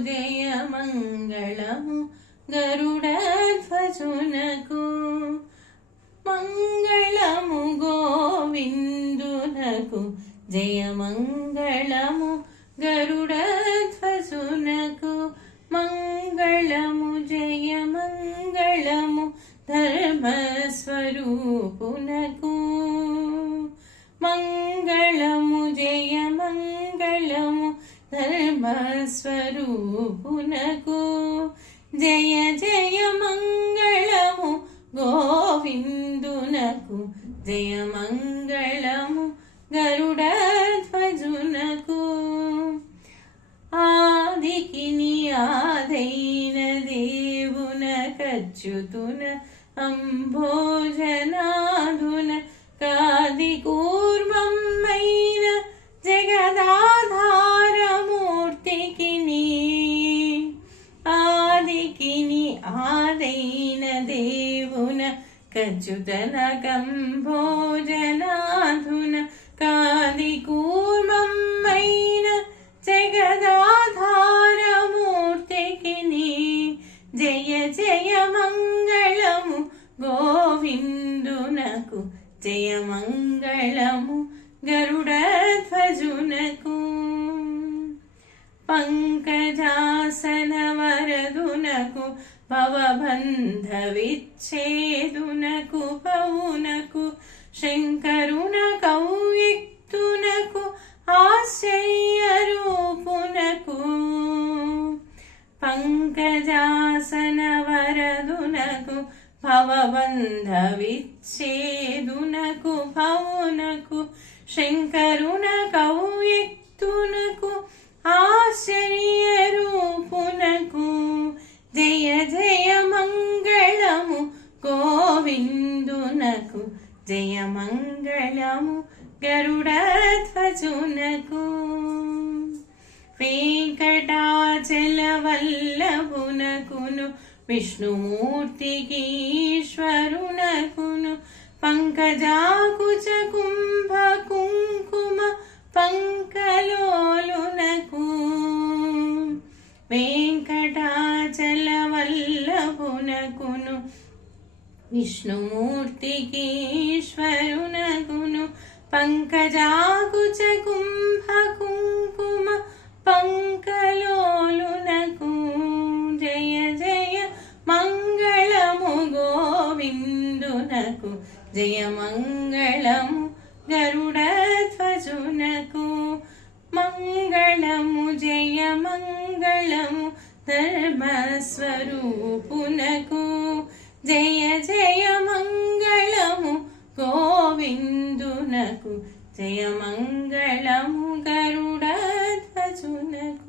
జయ మంగళము గరుడధ్వజునకు మంగళము గోవిందునకు జయ మంగళము గరుడధ్వజునకు మంగళము జయ మంగళము ధర్మస్వరూపునకు మంగళము జయ మంగళము ధర్మస్వరూపునకు జయ జయ మంగళము గోవిందునకు జయ మంగళము గరుడధ్వజునకు ఆదికిని ఆదైన దేవునకచ్యుతున అంభోజనాధున కాది కూర్మమైన జగదాధారమూర్తికిని ఆదికిని ఆదైన దేవున కచ్యుతన కంభోజనాధున కాది కూర్మమైన జగదాధారమూర్తికిని జయ జయ మంగళము గోవిందునకు జయ మంగళము గరుడధ్వజునకు పంకజాసన వరదునకు భవబంధ విచ్ఛేదునకు పౌనకు శంకరున కౌయుక్తునకు ఆశ్చర్యరూపునకు పంకజాసన వరదునకు భవబంధ విచ్ఛేదునకు పౌనకు శంకరున కౌయుక్తునకు ఆశ్చర్యరూపునకు జయ జయ మంగళము గోవిందునకు జయ మంగళము గరుడధ్వజునకు వెంకటాచలవల్లభునకును విష్ణుమూర్తికి ఈశ్వరునకును పంకజాకుచ కుంభ కుంకుమ పంకలోలునకు వెంకటాచలవల్లభునకును విష్ణుమూర్తికి ఈశ్వరునకును పంకజాకుచ కుంభ కుంకుమ పంకలోలునకు జయ జయ మంగళము గోవిందునకు జయ మంగళము గరుడధ్వజునకు మంగళము జయ మంగళము ధర్మస్వరూపునకు జయ జయ మంగళము గోవిందునకు జయ మంగళము గరుడధ్వజునకు